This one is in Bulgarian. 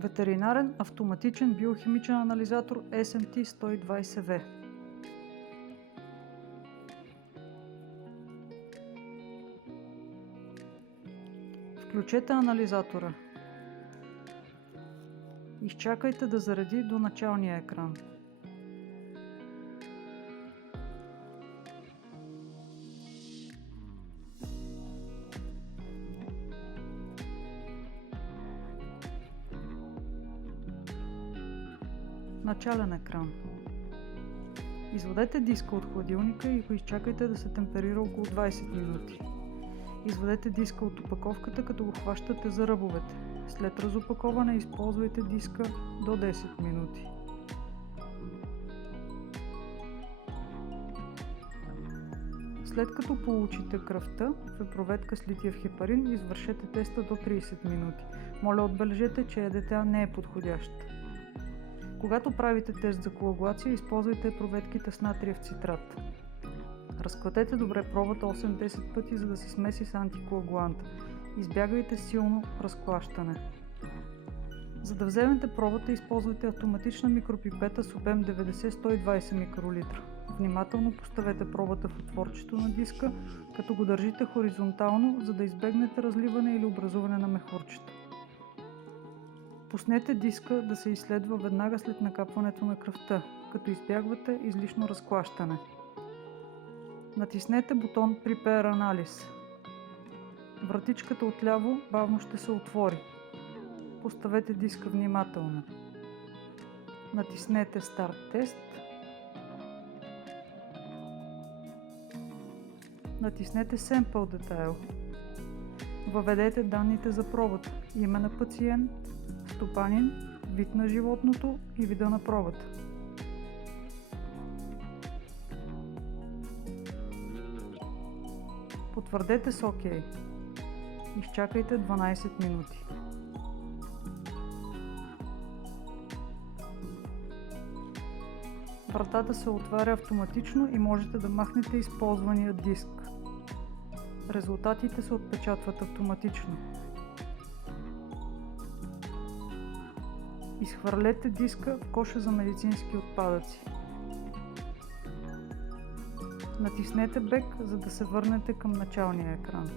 Ветеринарен автоматичен биохимичен анализатор SMT-120V. Включете анализатора. Изчакайте да зареди до началния екран. Начален екран. Извадете диска от хладилника и го изчакайте да се темперира около 20 минути. Извадете диска от опаковката, като го хващате за ръбовете. След разопаковане използвайте диска до 10 минути. След като получите кръвта в епроветка с литиев хепарин, извършете теста до 30 минути. Моля, отбележете, че ЕДТА не е подходящ. Когато правите тест за коагулация, използвайте епроветките с натриев цитрат. Разклатете добре пробата 8-10 пъти, за да се смеси с антикоагуланта. Избягвайте силно разклащане. За да вземете пробата, използвайте автоматична микропипета с обем 90-120 микролитра. Внимателно поставете пробата в отворчето на диска, като го държите хоризонтално, за да избегнете разливане или образуване на мехурчета. Пуснете диска да се изследва веднага след накапването на кръвта, като избягвате излишно разклащане. Натиснете бутон Prepare Analysis. Вратичката отляво бавно ще се отвори. Поставете диска внимателно. Натиснете Start Test. Натиснете Sample Detail. Въведете данните за пробата: име на пациент, стопанин, вид на животното и вида на пробата. Потвърдете с ОК. Изчакайте 12 минути. Вратата се отваря автоматично и можете да махнете използвания диск. Резултатите се отпечатват автоматично. Изхвърлете диска в коша за медицински отпадъци. Натиснете Back, за да се върнете към началния екран.